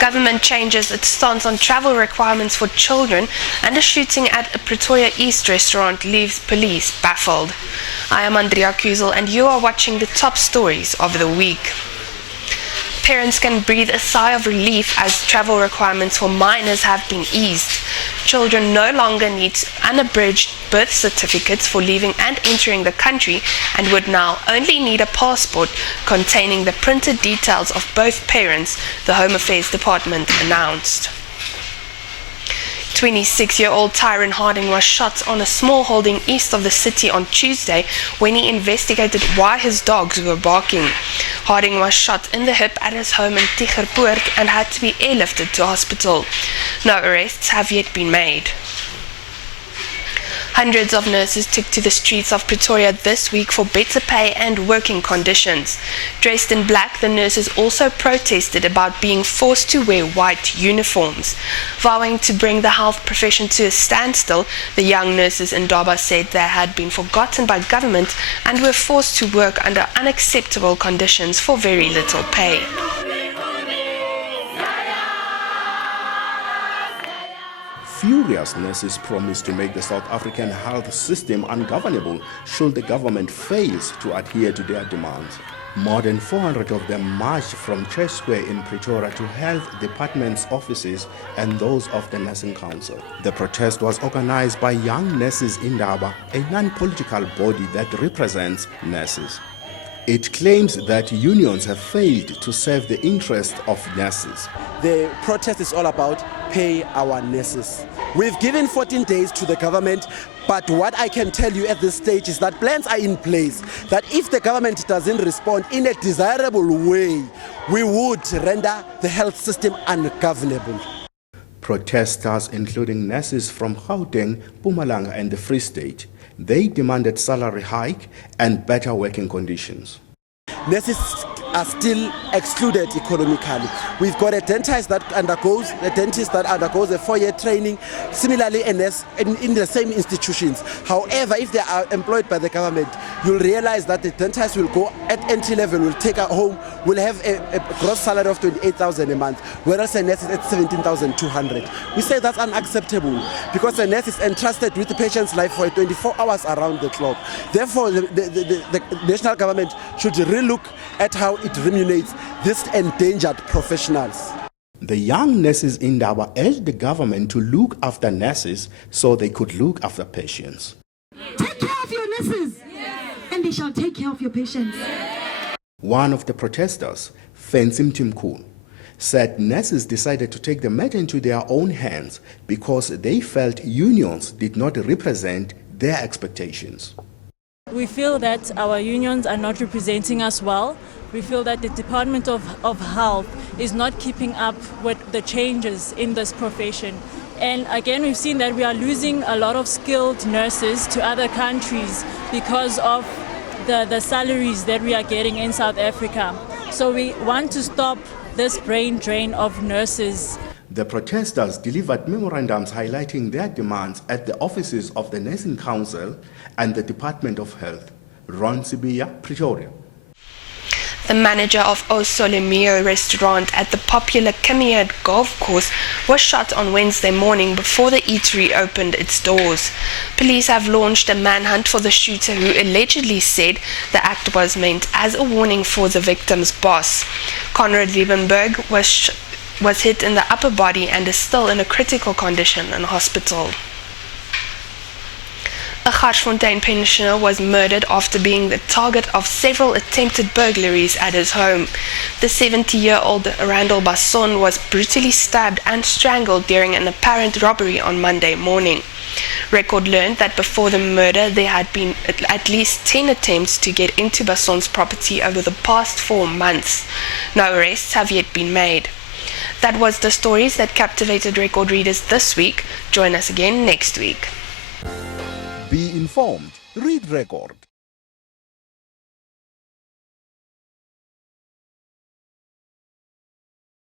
Government changes its stance on travel requirements for children, and a shooting at a Pretoria East restaurant leaves police baffled. I am Andrea Kuzel and you are watching the top stories of the week. Parents can breathe a sigh of relief as travel requirements for minors have been eased. Children no longer need unabridged birth certificates for leaving and entering the country and would now only need a passport containing the printed details of both parents, the Home Affairs Department announced. 26-year-old Tyron Harding was shot on a small holding east of the city on Tuesday when he investigated why his dogs were barking. Harding was shot in the hip at his home in Tigerpoort and had to be airlifted to hospital. No arrests have yet been made. Hundreds of nurses took to the streets of Pretoria this week for better pay and working conditions. Dressed in black, the nurses also protested about being forced to wear white uniforms. Vowing to bring the health profession to a standstill, the young nurses in Durban said they had been forgotten by government and were forced to work under unacceptable conditions for very little pay. Furious nurses promised to make the South African health system ungovernable should the government fail to adhere to their demands. More than 400 of them marched from Church Square in Pretoria to Health Department's offices and those of the Nursing Council. The protest was organized by Young Nurses Indaba, a non-political body that represents nurses. It claims that unions have failed to serve the interests of nurses. The protest is all about pay our nurses. We've given 14 days to the government, but what I can tell you at this stage is that plans are in place, that if the government doesn't respond in a desirable way, we would render the health system ungovernable. Protesters, including nurses from Gauteng, Mpumalanga and the Free State, they demanded salary hike and better working conditions. Nurses are still excluded economically. We've got a dentist that undergoes a 4-year training, similarly a nurse in the same institutions. However, if they are employed by the government, you'll realize that the dentist will go at entry level, will take her home, will have a gross salary of 28,000 a month, whereas a nurse is at 17,200. We say that's unacceptable because a nurse is entrusted with the patient's life for 24 hours around the clock. Therefore, the national government should relook at how it remunerates these endangered professionals. The Young Nurses Indaba urged the government to look after nurses so they could look after patients. Take care of your nurses, and they shall take care of your patients. One of the protesters, Fensim Timkun, said nurses decided to take the matter into their own hands because they felt unions did not represent their expectations. We feel that our unions are not representing us well. We feel that the Department of Health is not keeping up with the changes in this profession. And again, we've seen that we are losing a lot of skilled nurses to other countries because of the salaries that we are getting in South Africa. So we want to stop this brain drain of nurses. The protesters delivered memorandums highlighting their demands at the offices of the Nursing Council and the Department of Health. Ron Sibiya, Pretoria. The manager of O Sole Mio restaurant at the popular Kamiad golf course was shot on Wednesday morning before the eatery opened its doors. Police have launched a manhunt for the shooter who allegedly said the act was meant as a warning for the victim's boss. Conrad Liebenberg was hit in the upper body and is still in a critical condition in hospital. A Garsfontein pensioner was murdered after being the target of several attempted burglaries at his home. The 70-year-old Randall Basson was brutally stabbed and strangled during an apparent robbery on Monday morning. Record learned that before the murder there had been at least 10 attempts to get into Basson's property over the past 4 months. No arrests have yet been made. That was the stories that captivated record readers this week. Join us again next week. Be informed. Read Record.